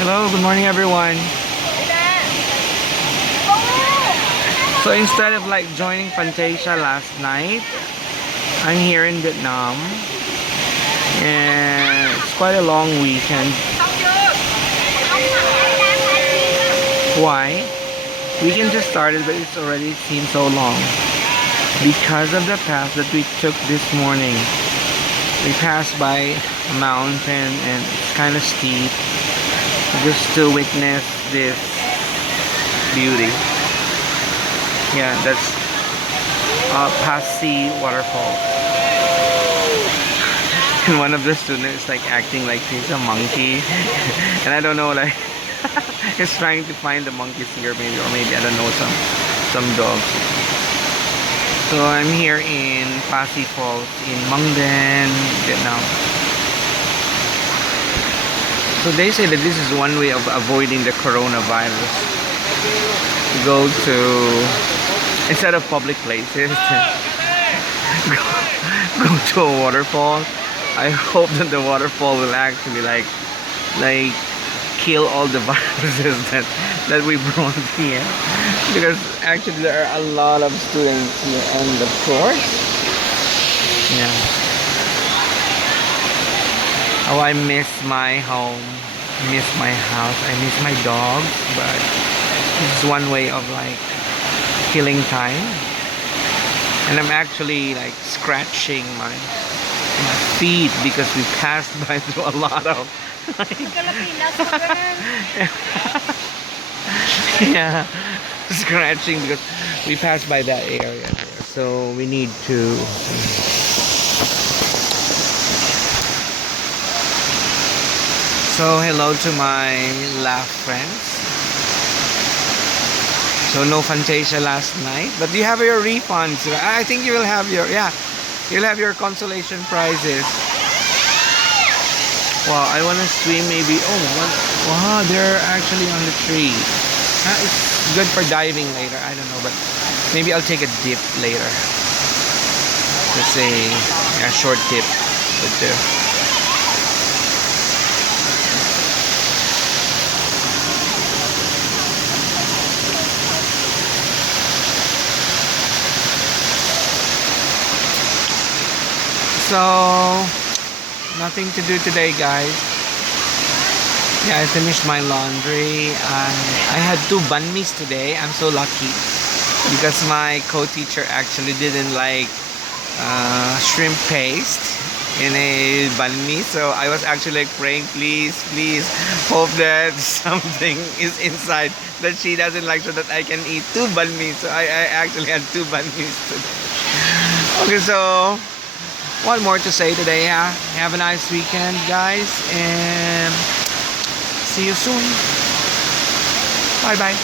Hello, good morning everyone. So instead of like joining Fantasia last night, I'm here in Vietnam and it's quite a long weekend. Why? Weekend just started but it's already seemed so long. Because of the path that we took this morning. We passed by a mountain and it's kind of steep just to witness this beauty. Yeah, that's Pasi waterfall. And one of the students like acting like he's a monkey and I don't know, like he's trying to find the monkeys here maybe, or maybe I don't know, some dogs. So I'm here in Pasi Falls in Mang Den, Vietnam. So they say that this is one way of avoiding the coronavirus. Go to, instead of public places, go to a waterfall. I hope that the waterfall will actually like kill all the viruses that we brought here, because actually there are a lot of students here and of course, yeah. Oh, I miss my home, I miss my house, I miss my dogs, but this is one way of like killing time. And I'm actually like scratching my feet because we passed by through a lot of yeah, scratching because we passed by that area there. So we need to hello to my laugh friends. So no Fantasia last night, but you have your refunds. I think you will have your, yeah, you'll have your consolation prizes. Wow, I want to swim maybe. Oh, wow, they're actually on the tree. It's good for diving later. I don't know, but maybe I'll take a dip later. Let's say a short dip would do. So nothing to do today, guys. Yeah, I finished my laundry. I had 2 banh mi's today. I'm so lucky because my co-teacher actually didn't like shrimp paste in a banh mi, so I was actually like praying, please hope that something is inside that she doesn't like so that I can eat 2 banh mi. So I actually had 2 banh mi's today. Okay, so what more to say today, yeah? Have a nice weekend, guys, and see you soon. Bye bye.